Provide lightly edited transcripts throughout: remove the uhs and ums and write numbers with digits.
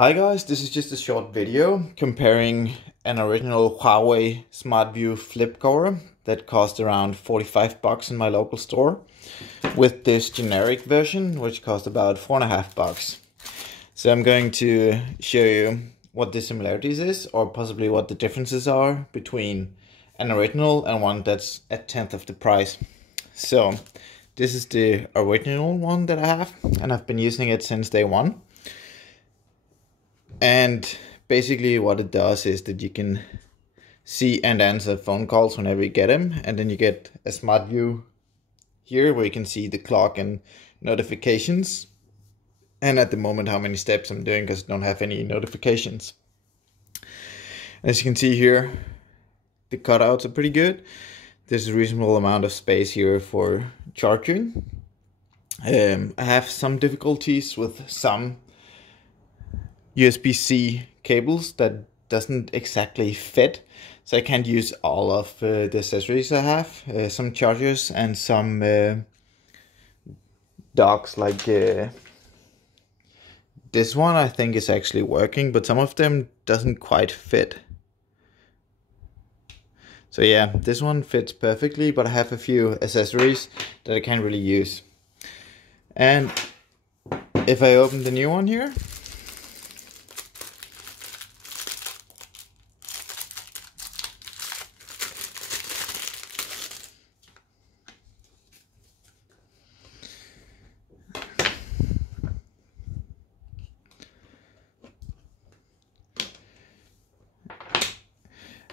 Hi guys, this is just a short video comparing an original Huawei SmartView flip cover that cost around 45 bucks in my local store with this generic version which cost about 4.5 bucks. So I'm going to show you what the similarities is, or possibly what the differences are between an original and one that's a tenth of the price. So this is the original one that I have, and I've been using it since day one. And basically what it does is that you can see and answer phone calls whenever you get them. And then you get a smart view here where you can see the clock and notifications. And at the moment how many steps I'm doing, because I don't have any notifications. As you can see here, the cutouts are pretty good. There's a reasonable amount of space here for charging. I have some difficulties with some USB-C cables that doesn't exactly fit, so I can't use all of the accessories I have. Some chargers and some docks like this one I think is actually working, but some of them doesn't quite fit. So yeah, this one fits perfectly, but I have a few accessories that I can't really use. And if I open the new one here,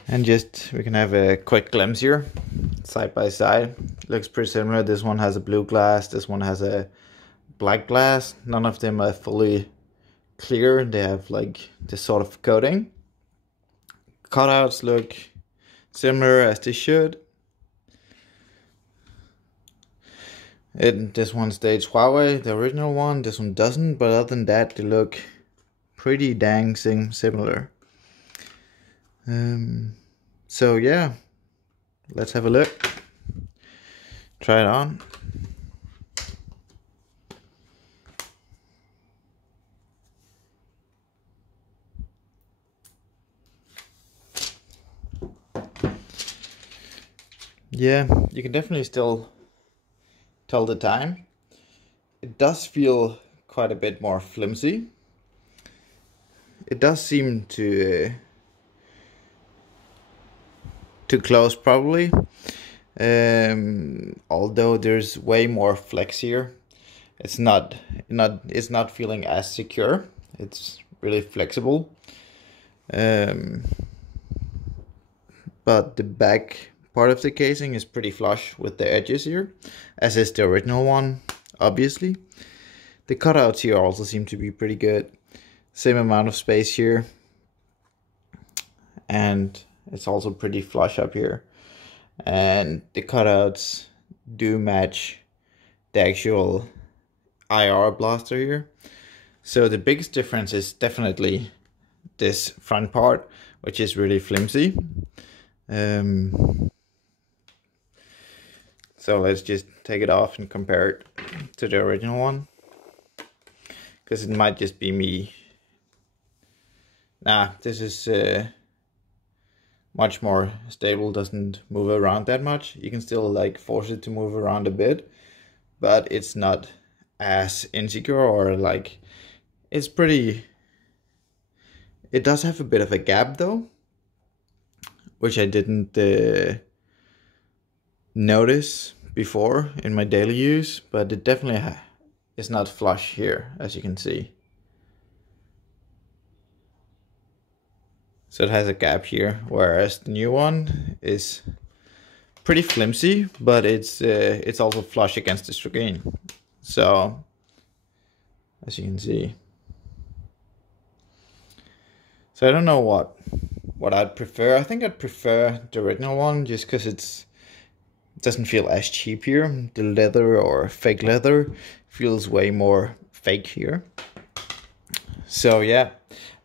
and just we can have a quick glimpse here, side by side. Looks pretty similar. This one has a blue glass, this one has a black glass. None of them are fully clear. They have like this sort of coating. Cutouts look similar as they should. This one states Huawei, the original one. This one doesn't, but other than that, they look pretty dang similar. So yeah, let's have a look. Try it on. Yeah, you can definitely still tell the time. It does feel quite a bit more flimsy. It does seem to close probably, although there's way more flex here. It's not feeling as secure. It's really flexible, but the back part of the casing is pretty flush with the edges here, as is the original one. Obviously the cutouts here also seem to be pretty good. Same amount of space here, and it's also pretty flush up here, and the cutouts do match the actual IR blaster here. So the biggest difference is definitely this front part, which is really flimsy. So let's just take it off and compare it to the original one, because it might just be me. Nah, this is much more stable, doesn't move around that much. You can still like force it to move around a bit, but it's not as insecure, or like it's pretty. It does have a bit of a gap though, which I didn't notice before in my daily use, but it definitely is not flush here, as you can see. So it has a gap here, whereas the new one is pretty flimsy, but it's also flush against the screen. So as you can see. So I don't know what I'd prefer. I think I'd prefer the original one, just because it doesn't feel as cheap here. The leather or fake leather feels way more fake here. So yeah.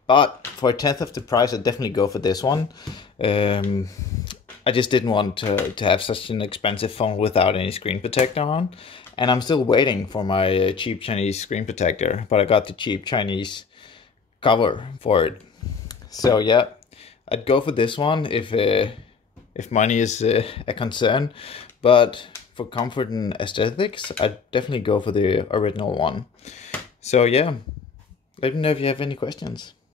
But for a tenth of the price, I'd definitely go for this one. I just didn't want to have such an expensive phone without any screen protector on. And I'm still waiting for my cheap Chinese screen protector. But I got the cheap Chinese cover for it. So yeah, I'd go for this one if money is a concern, but for comfort and aesthetics, I'd definitely go for the original one. So yeah, let me know if you have any questions.